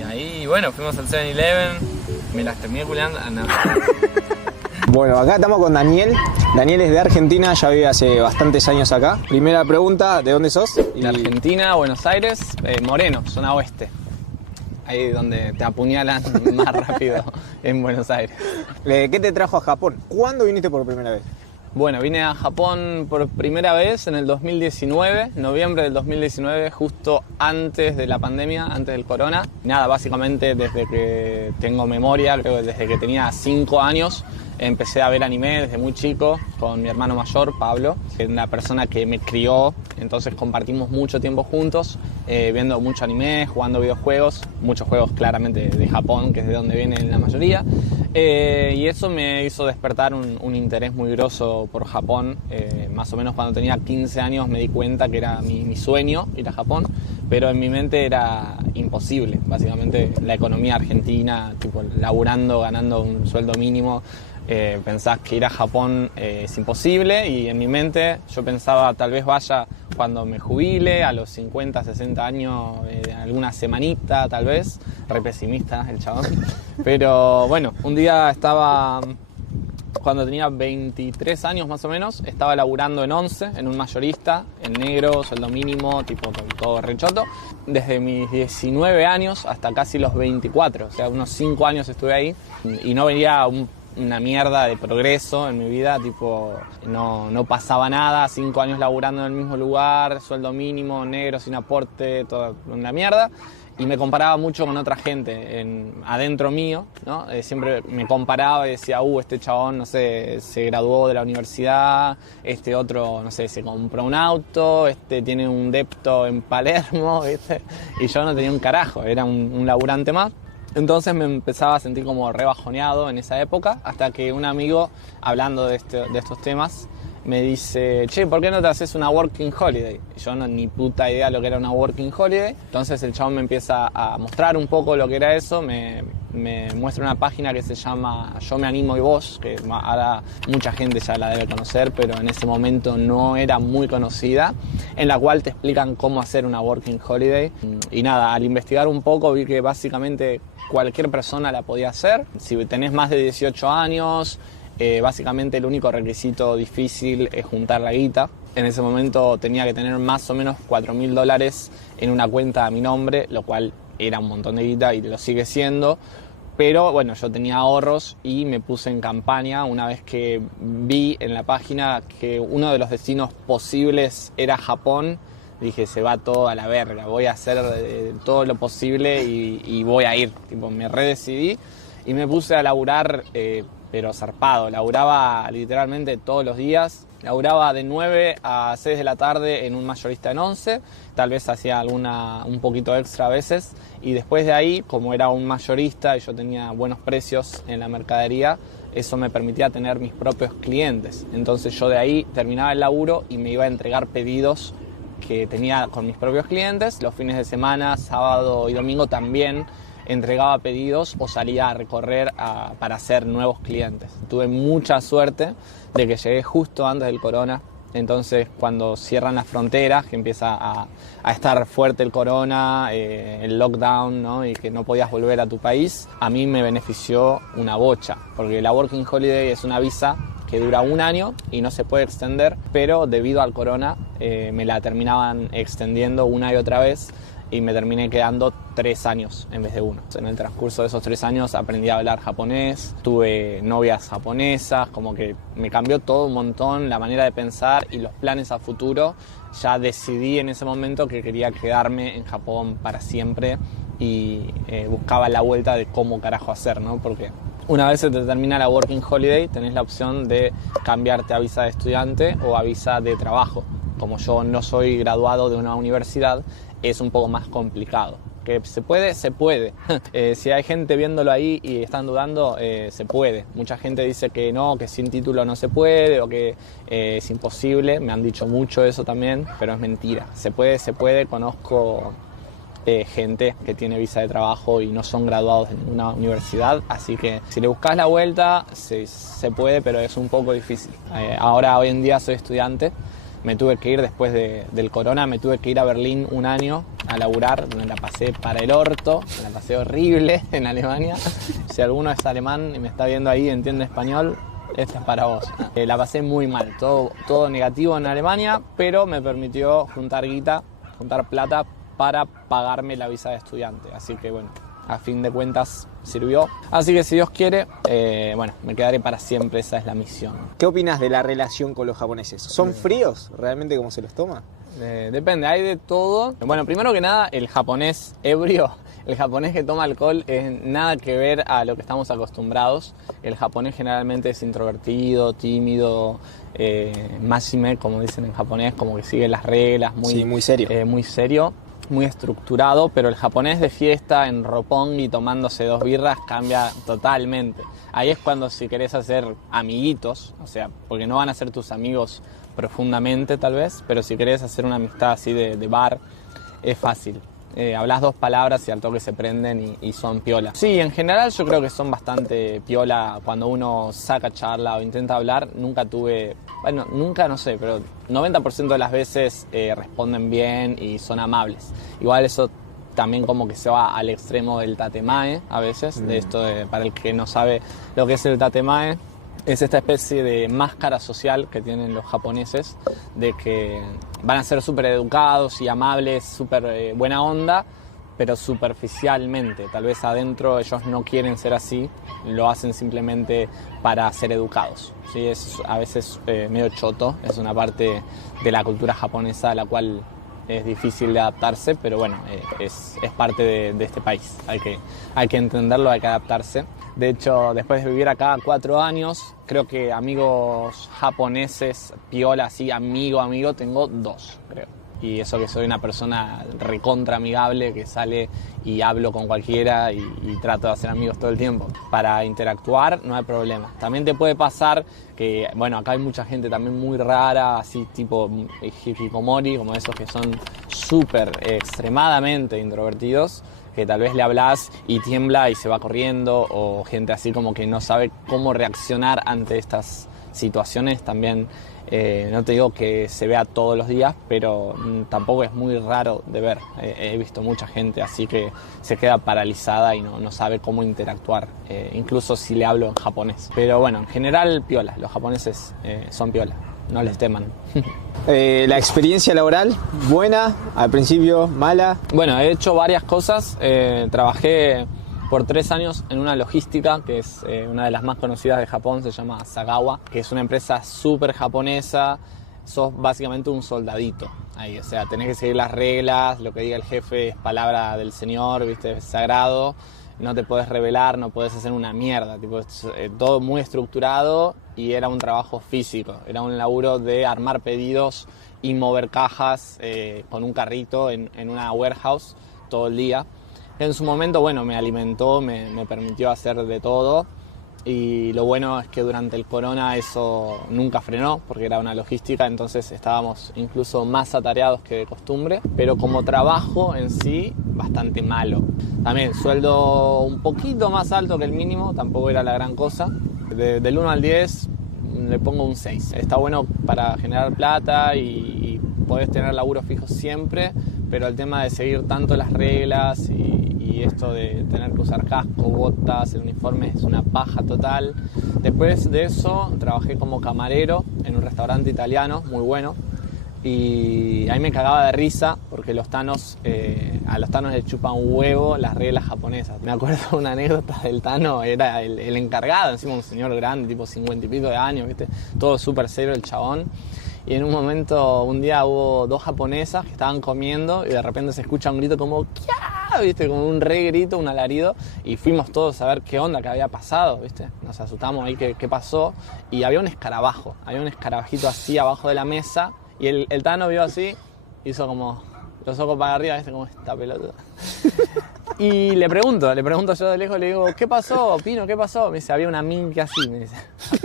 Y ahí, bueno, fuimos al 7-Eleven, me las terminé culiando. No. Bueno, acá estamos con Daniel. Daniel es de Argentina, ya vive hace bastantes años acá. Primera pregunta, ¿de dónde sos? De Argentina, Buenos Aires, Moreno, zona oeste. Ahí donde te apuñalan más rápido en Buenos Aires. ¿Qué te trajo a Japón? ¿Cuándo viniste por primera vez? Bueno, vine a Japón por primera vez en el 2019, noviembre del 2019, justo antes de la pandemia, antes del corona. Nada, básicamente desde que tengo memoria, creo que desde que tenía 5 años, empecé a ver anime desde muy chico con mi hermano mayor, Pablo, que es una persona que me crió, entonces compartimos mucho tiempo juntos, viendo mucho anime, jugando videojuegos, muchos juegos claramente de Japón, que es de donde vienen la mayoría, y eso me hizo despertar un interés muy grosso por Japón. Más o menos cuando tenía 15 años me di cuenta que era mi sueño ir a Japón, pero en mi mente era imposible. Básicamente la economía argentina, tipo laburando, ganando un sueldo mínimo, pensás que ir a Japón es imposible, y en mi mente yo pensaba tal vez vaya cuando me jubile, a los 50, 60 años, alguna semanita tal vez, re pesimista el chabón. Pero bueno, un día estaba, cuando tenía 23 años más o menos, estaba laburando en Once, en un mayorista, en negro, sueldo mínimo, tipo todo rechoto, desde mis 19 años hasta casi los 24, o sea, unos 5 años estuve ahí, y no veía una mierda de progreso en mi vida, tipo no pasaba nada, 5 años laburando en el mismo lugar, sueldo mínimo, negro, sin aporte, toda una mierda, y me comparaba mucho con otra gente adentro mío, ¿no? Siempre me comparaba y decía, este chabón, no sé, se graduó de la universidad, este otro, no sé, se compró un auto, este tiene un depto en Palermo, ¿viste? Y yo no tenía un carajo, era un laburante más. Entonces me empezaba a sentir como re bajoneado en esa época, hasta que un amigo, hablando de estos temas, me dice, che, ¿por qué no te haces una working holiday? Y yo ni puta idea lo que era una working holiday. Entonces el chabón me empieza a mostrar un poco lo que era eso, me muestra una página que se llama Yo Me Animo y Vos, que ahora mucha gente ya la debe conocer, pero en ese momento no era muy conocida, en la cual te explican cómo hacer una working holiday. Y nada, al investigar un poco vi que básicamente cualquier persona la podía hacer. Si tenés más de 18 años, básicamente el único requisito difícil es juntar la guita. En ese momento tenía que tener más o menos $4.000 en una cuenta a mi nombre, lo cual era un montón de guita y lo sigue siendo. Pero bueno, yo tenía ahorros y me puse en campaña una vez que vi en la página que uno de los destinos posibles era Japón. Dije, se va todo a la verga, voy a hacer todo lo posible y voy a ir. Tipo, me redecidí y me puse a laburar, pero zarpado. Laburaba literalmente todos los días. Laburaba de 9 a 6 de la tarde en un mayorista en Once. Tal vez hacía un poquito extra a veces. Y después de ahí, como era un mayorista y yo tenía buenos precios en la mercadería, eso me permitía tener mis propios clientes. Entonces yo de ahí terminaba el laburo y me iba a entregar pedidos que tenía con mis propios clientes. Los fines de semana, sábado y domingo también entregaba pedidos o salía a recorrer para hacer nuevos clientes. Tuve mucha suerte de que llegué justo antes del corona. Entonces cuando cierran las fronteras, que empieza a estar fuerte el corona, el lockdown, ¿no? Y que no podías volver a tu país, a mí me benefició una bocha, porque la Working Holiday es una visa que dura 1 año y no se puede extender, pero debido al corona me la terminaban extendiendo una y otra vez y me terminé quedando 3 años en vez de 1. En el transcurso de esos 3 años aprendí a hablar japonés, tuve novias japonesas, como que me cambió todo un montón la manera de pensar y los planes a futuro. Ya decidí en ese momento que quería quedarme en Japón para siempre y buscaba la vuelta de cómo carajo hacer, ¿no? Porque una vez se te termina la Working Holiday, tenés la opción de cambiarte a visa de estudiante o a visa de trabajo. Como yo no soy graduado de una universidad, es un poco más complicado. ¿Que se puede? Se puede. Si hay gente viéndolo ahí y están dudando, se puede. Mucha gente dice que no, que sin título no se puede o que es imposible. Me han dicho mucho eso también, pero es mentira. Se puede. Conozco gente que tiene visa de trabajo y no son graduados de ninguna universidad, así que si le buscas la vuelta se puede, pero es un poco difícil. Hoy en día soy estudiante, me tuve que ir después del corona, me tuve que ir a Berlín 1 año a laburar, me la pasé para el orto, me la pasé horrible en Alemania. Si alguno es alemán y me está viendo ahí y entiende español, esta es para vos. La pasé muy mal, todo negativo en Alemania, pero me permitió juntar plata para pagarme la visa de estudiante. Así que bueno, a fin de cuentas sirvió. Así que si Dios quiere, bueno, me quedaré para siempre, esa es la misión. ¿Qué opinas de la relación con los japoneses? ¿Son fríos realmente como se los toma? Depende, hay de todo. Bueno, primero que nada, el japonés ebrio, el japonés que toma alcohol es nada que ver a lo que estamos acostumbrados. El japonés generalmente es introvertido, tímido, máxime, como dicen en japonés, como que sigue las reglas, muy serio. Muy serio, muy estructurado, pero el japonés de fiesta en Roppongi tomándose 2 birras cambia totalmente. Ahí es cuando si querés hacer amiguitos, o sea, porque no van a ser tus amigos profundamente tal vez, pero si querés hacer una amistad así de bar, es fácil. Hablas 2 palabras y al toque se prenden y son piola. Sí, en general yo creo que son bastante piola cuando uno saca charla o intenta hablar. Nunca tuve, bueno, nunca no sé, pero 90% de las veces responden bien y son amables. Igual eso también como que se va al extremo del tatemae a veces, de esto para el que no sabe lo que es el tatemae. Es esta especie de máscara social que tienen los japoneses, de que van a ser súper educados y amables, súper buena onda, pero superficialmente. Tal vez adentro ellos no quieren ser así, lo hacen simplemente para ser educados. ¿Sí? Es a veces medio choto, es una parte de la cultura japonesa a la cual es difícil de adaptarse, pero bueno, es parte de este país. Hay que entenderlo, hay que adaptarse. De hecho, después de vivir acá 4 años, creo que amigos japoneses, piola, así, amigo, tengo 2, creo. Y eso que soy una persona recontra amigable, que sale y hablo con cualquiera y trato de hacer amigos todo el tiempo. Para interactuar no hay problema. También te puede pasar que, bueno, acá hay mucha gente también muy rara, así tipo hikikomori, como esos que son súper extremadamente introvertidos, que tal vez le hablas y tiembla y se va corriendo, o gente así como que no sabe cómo reaccionar ante estas situaciones también. No te digo que se vea todos los días, pero tampoco es muy raro de ver. He visto mucha gente así que se queda paralizada y no sabe cómo interactuar, incluso si le hablo en japonés. Pero bueno, en general piola, los japoneses son piola, no les teman. La experiencia laboral, buena, al principio, mala. Bueno, he hecho varias cosas. Trabajé por 3 años en una logística que es una de las más conocidas de Japón, se llama Sagawa, que es una empresa súper japonesa. Sos básicamente un soldadito ahí, o sea, tenés que seguir las reglas, lo que diga el jefe es palabra del señor, ¿viste? Es sagrado, no te podés rebelar, no podés hacer una mierda, tipo, es todo muy estructurado y era un trabajo físico, era un laburo de armar pedidos y mover cajas con un carrito en una warehouse todo el día. En su momento, bueno, me alimentó, me permitió hacer de todo, y lo bueno es que durante el corona eso nunca frenó porque era una logística, entonces estábamos incluso más atareados que de costumbre, pero como trabajo en sí, bastante malo. También sueldo un poquito más alto que el mínimo, tampoco era la gran cosa. Del 1 al 10 le pongo un 6. Está bueno para generar plata y podés tener laburo fijo siempre, pero el tema de seguir tanto las reglas y esto de tener que usar casco, botas, el uniforme es una paja total. Después de eso trabajé como camarero en un restaurante italiano muy bueno y ahí me cagaba de risa porque a los tanos les chupan un huevo las reglas japonesas. Me acuerdo de una anécdota del tano, era el encargado, encima un señor grande, tipo 50 y pico de años, ¿viste? Todo súper serio el chabón. Y en un momento, un día hubo 2 japonesas que estaban comiendo y de repente se escucha un grito como ¡Kia! ¿Viste? Como un re grito, un alarido, y fuimos todos a ver qué onda, qué había pasado, ¿viste? Nos asustamos ahí qué pasó, y había un escarabajito así abajo de la mesa, y el Tano vio así, hizo como los ojos para arriba, ¿viste? Como esta pelota. Y le pregunto yo de lejos, le digo, ¿qué pasó, Pino? ¿Qué pasó? Me dice, había una minca así, me dice,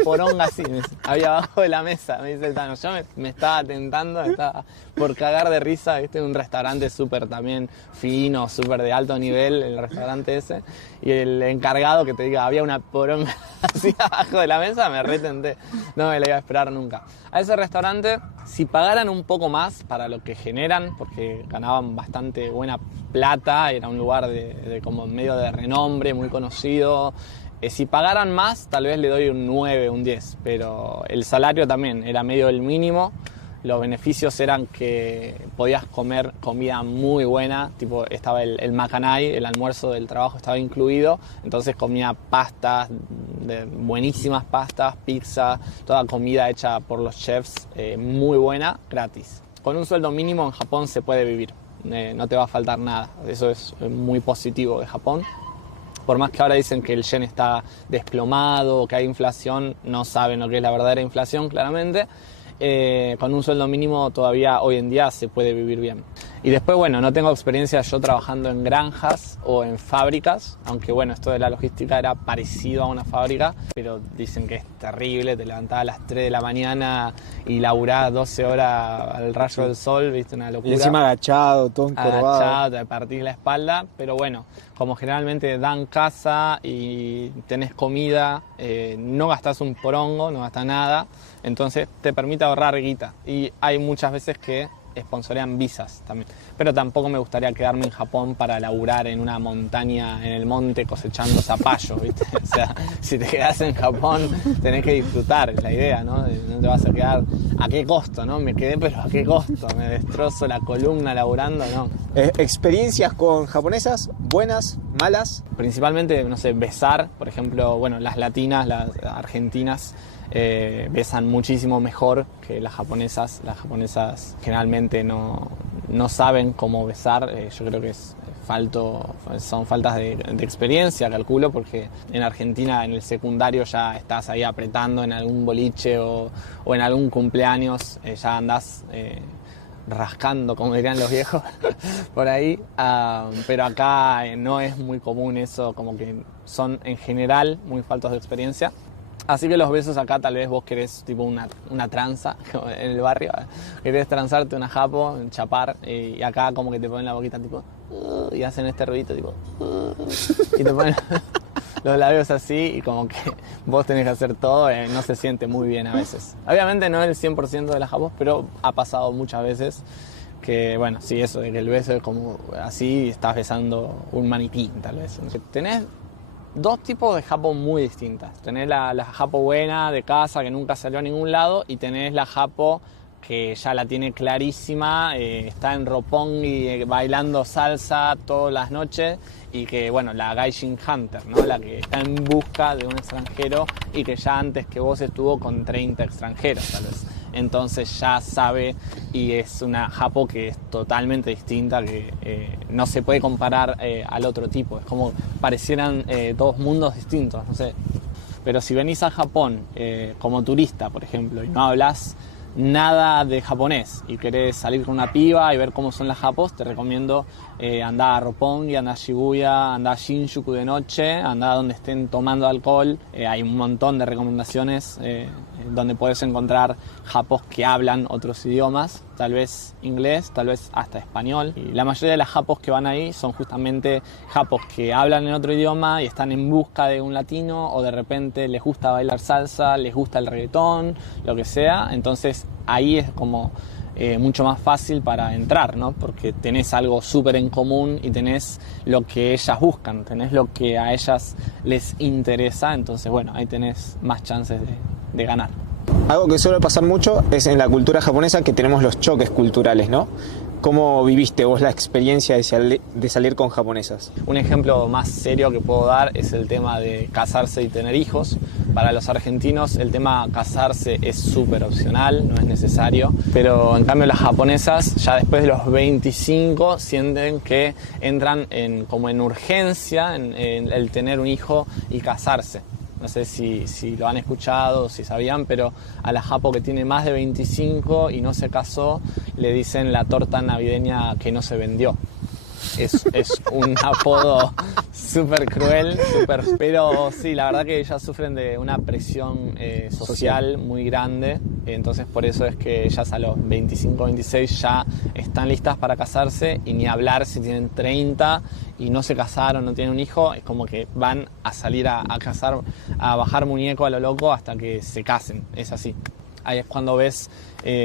poronga así, me dice, había abajo de la mesa, me dice el Tano. Yo me estaba tentando, estaba por cagar de risa, ¿viste? Un restaurante súper también fino, súper de alto nivel, el restaurante ese. Y el encargado que te diga, había una poronga así abajo de la mesa, me retenté. No me la iba a esperar nunca. A ese restaurante, si pagaran un poco más para lo que generan, porque ganaban bastante buena plata, era un lugar de como medio de renombre, muy conocido. Si pagaran más, tal vez le doy un 9, un 10, pero el salario también era medio el mínimo. Los beneficios eran que podías comer comida muy buena, tipo estaba el macanay, el almuerzo del trabajo estaba incluido, entonces comía pastas, buenísimas pastas, pizza, toda comida hecha por los chefs, muy buena, gratis. Con un sueldo mínimo en Japón se puede vivir, no te va a faltar nada, eso es muy positivo de Japón. Por más que ahora dicen que el yen está desplomado, que hay inflación, no saben lo que es la verdadera inflación claramente. Con un sueldo mínimo todavía hoy en día se puede vivir bien. Y después, bueno, no tengo experiencia yo trabajando en granjas o en fábricas, aunque bueno, esto de la logística era parecido a una fábrica, pero dicen que es terrible, te levantás a las 3 de la mañana y laburás 12 horas al rayo del sol, viste, una locura. Y encima agachado, todo encorvado. Agachado, te partís la espalda, pero bueno, como generalmente dan casa y tenés comida, no gastás un porongo, no gastás nada, entonces te permite ahorrar guita. Y hay muchas veces que sponsorean visas también. Pero tampoco me gustaría quedarme en Japón para laburar en una montaña, en el monte, cosechando zapallos, ¿viste? O sea, si te quedas en Japón tenés que disfrutar, es la idea, ¿no? No te vas a quedar, ¿a qué costo, no? Me quedé, pero ¿a qué costo? Me destrozo la columna laburando, ¿no? ¿Experiencias con japonesas buenas, malas? Principalmente, no sé, besar, por ejemplo, bueno, las latinas, las argentinas, besan muchísimo mejor que las japonesas. Las japonesas generalmente no saben cómo besar. Yo creo que son faltas de experiencia, calculo, porque en Argentina en el secundario ya estás ahí apretando en algún boliche o en algún cumpleaños, ya andás rascando, como dirían los viejos, por ahí. Pero acá no es muy común eso, como que son en general muy faltos de experiencia. Así que los besos acá tal vez vos querés tipo una tranza en el barrio, querés transarte una japo, chapar, y acá como que te ponen la boquita tipo y hacen este ruidito tipo y te ponen los labios así y como que vos tenés que hacer todo, no se siente muy bien a veces. Obviamente no es el 100% de las japos, pero ha pasado muchas veces que, bueno, sí, eso de que el beso es como así y estás besando un maniquí tal vez. Tenés dos tipos de japo muy distintas. Tenés la japo buena de casa que nunca salió a ningún lado y tenés la japo que ya la tiene clarísima, está en Roppongi bailando salsa todas las noches y que, bueno, la Gaijin Hunter, ¿no? La que está en busca de un extranjero y que ya antes que vos estuvo con 30 extranjeros tal vez. Entonces ya sabe y es una japo que es totalmente distinta, que no se puede comparar al otro tipo. Es como parecieran dos mundos distintos, no sé. Pero si venís a Japón como turista, por ejemplo, y no hablas nada de japonés y querés salir con una piba y ver cómo son las japos, te recomiendo andar a Roppongi, andar a Shibuya, andar a Shinjuku de noche, andar donde estén tomando alcohol. Hay un montón de recomendaciones donde puedes encontrar japos que hablan otros idiomas, tal vez inglés, tal vez hasta español. Y la mayoría de las japos que van ahí son justamente japos que hablan en otro idioma y están en busca de un latino, o de repente les gusta bailar salsa, les gusta el reggaetón, lo que sea. Entonces ahí es como mucho más fácil para entrar, ¿no? Porque tenés algo súper en común y tenés lo que ellas buscan, tenés lo que a ellas les interesa. Entonces, bueno, ahí tenés más chances de ganar. Algo que suele pasar mucho es en la cultura japonesa que tenemos los choques culturales, ¿no? ¿Cómo viviste vos la experiencia de salir con japonesas? Un ejemplo más serio que puedo dar es el tema de casarse y tener hijos. Para los argentinos el tema casarse es súper opcional, no es necesario, pero en cambio las japonesas ya después de los 25 sienten que entran como en urgencia en el tener un hijo y casarse. No sé si lo han escuchado, si sabían, pero a la japo que tiene más de 25 y no se casó, le dicen la torta navideña que no se vendió. es un apodo súper cruel, pero sí, la verdad que ellas sufren de una presión social muy grande, entonces por eso es que ellas a los 25, 26 ya están listas para casarse, y ni hablar si tienen 30 y no se casaron, no tienen un hijo, es como que van a salir a cazar, a bajar muñeco a lo loco hasta que se casen, es así. Ahí es cuando ves,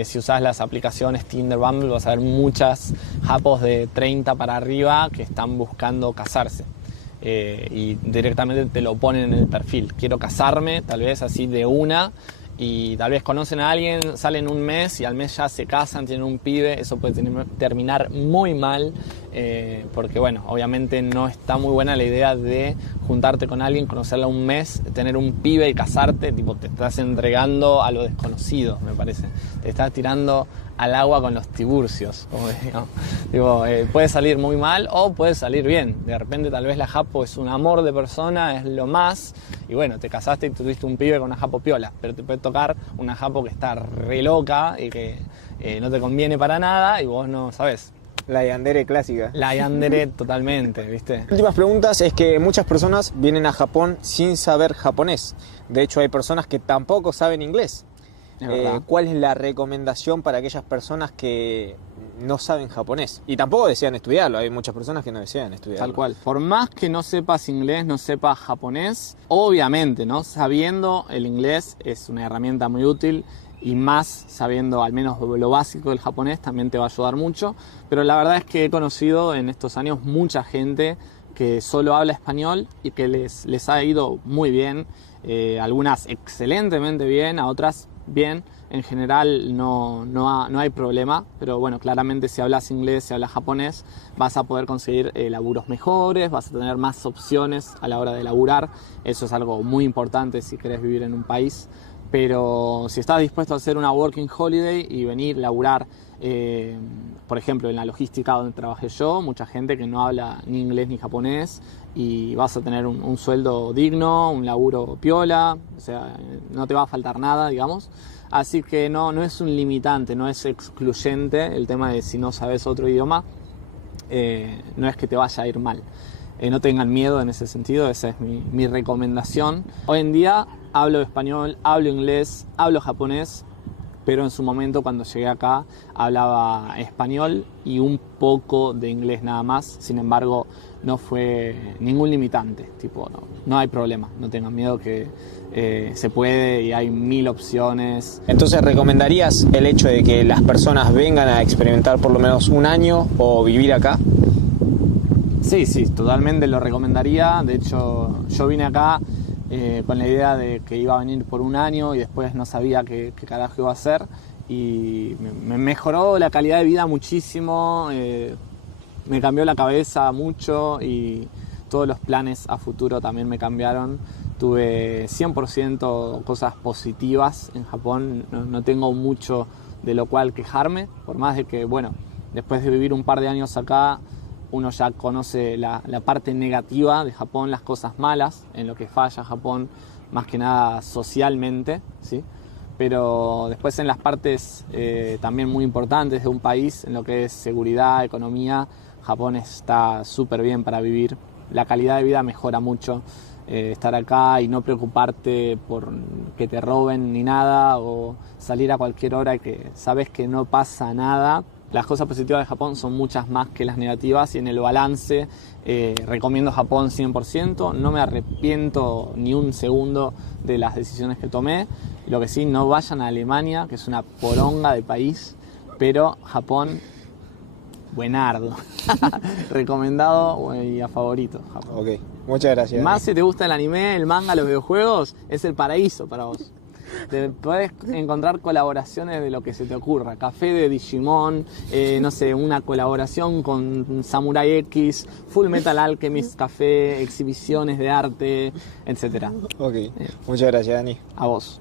si usas las aplicaciones Tinder, Bumble, vas a ver muchas japos de 30 para arriba que están buscando casarse. Y directamente te lo ponen en el perfil. Quiero casarme, tal vez así de una, y tal vez conocen a alguien, salen un mes y al mes ya se casan, tienen un pibe. Eso puede terminar muy mal, porque bueno, obviamente no está muy buena la idea de juntarte con alguien, conocerla un mes, tener un pibe y casarte. Tipo, te estás entregando a lo desconocido, me parece. Te estás tirando al agua con los tiburcios, como digo. Digo, puede salir muy mal o puede salir bien. De repente tal vez la japo es un amor de persona, es lo más, y bueno, te casaste y tuviste un pibe con una japo piola, pero te puede tocar una japo que está re loca y que no te conviene para nada y vos no sabés. La yandere clásica. La yandere totalmente, ¿viste? Últimas preguntas es que muchas personas vienen a Japón sin saber japonés. De hecho, hay personas que tampoco saben inglés. ¿Cuál es la recomendación para aquellas personas que no saben japonés? Y tampoco desean estudiarlo, hay muchas personas que no desean estudiarlo. Tal cual. Por más que no sepas inglés, no sepas japonés, obviamente, ¿no? Sabiendo el inglés es una herramienta muy útil, y más sabiendo al menos lo básico del japonés también te va a ayudar mucho. Pero la verdad es que he conocido en estos años mucha gente que solo habla español y que les ha ido muy bien. Algunas excelentemente bien, a otras bien. En general no hay problema, pero bueno, claramente si hablas inglés, si hablas japonés, vas a poder conseguir laburos mejores, vas a tener más opciones a la hora de laburar. Eso es algo muy importante si querés vivir en un país. Pero si estás dispuesto a hacer una working holiday y venir a laburar, por ejemplo, en la logística donde trabajé yo, mucha gente que no habla ni inglés ni japonés, y vas a tener un sueldo digno, un laburo piola, o sea, no te va a faltar nada, digamos. Así que no es un limitante, no es excluyente el tema de si no sabes otro idioma, no es que te vaya a ir mal. No tengan miedo en ese sentido, esa es mi recomendación. Hoy en día hablo español, hablo inglés, hablo japonés, pero en su momento cuando llegué acá hablaba español y un poco de inglés nada más. Sin embargo, no fue ningún limitante, tipo, no hay problema, no tengan miedo que se puede y hay 1000 opciones. Entonces, ¿recomendarías el hecho de que las personas vengan a experimentar por lo menos un año o vivir acá? Sí, totalmente lo recomendaría. De hecho, yo vine acá con la idea de que iba a venir por un año y después no sabía qué carajo iba a hacer, y me mejoró la calidad de vida muchísimo, me cambió la cabeza mucho y todos los planes a futuro también me cambiaron. Tuve 100% cosas positivas en Japón, no tengo mucho de lo cual quejarme, por más de que, bueno, después de vivir un par de años acá, uno ya conoce la parte negativa de Japón, las cosas malas, en lo que falla Japón, más que nada socialmente, ¿sí? Pero después en las partes también muy importantes de un país, en lo que es seguridad, economía, Japón está súper bien para vivir. La calidad de vida mejora mucho. Estar acá y no preocuparte por que te roben ni nada, o salir a cualquier hora y que sabes que no pasa nada. Las cosas positivas de Japón son muchas más que las negativas, y en el balance recomiendo Japón 100%. No me arrepiento ni un segundo de las decisiones que tomé. Lo que sí, no vayan a Alemania, que es una poronga de país, pero Japón, buenardo. Recomendado y a favorito, Japón. Ok, muchas gracias. Más si te gusta el anime, el manga, los videojuegos, es el paraíso para vos. Te podés encontrar colaboraciones de lo que se te ocurra. Café de Digimon, no sé, una colaboración con Samurai X, Full Metal Alchemist Café, exhibiciones de arte, etc. Ok, muchas gracias, Dani. A vos.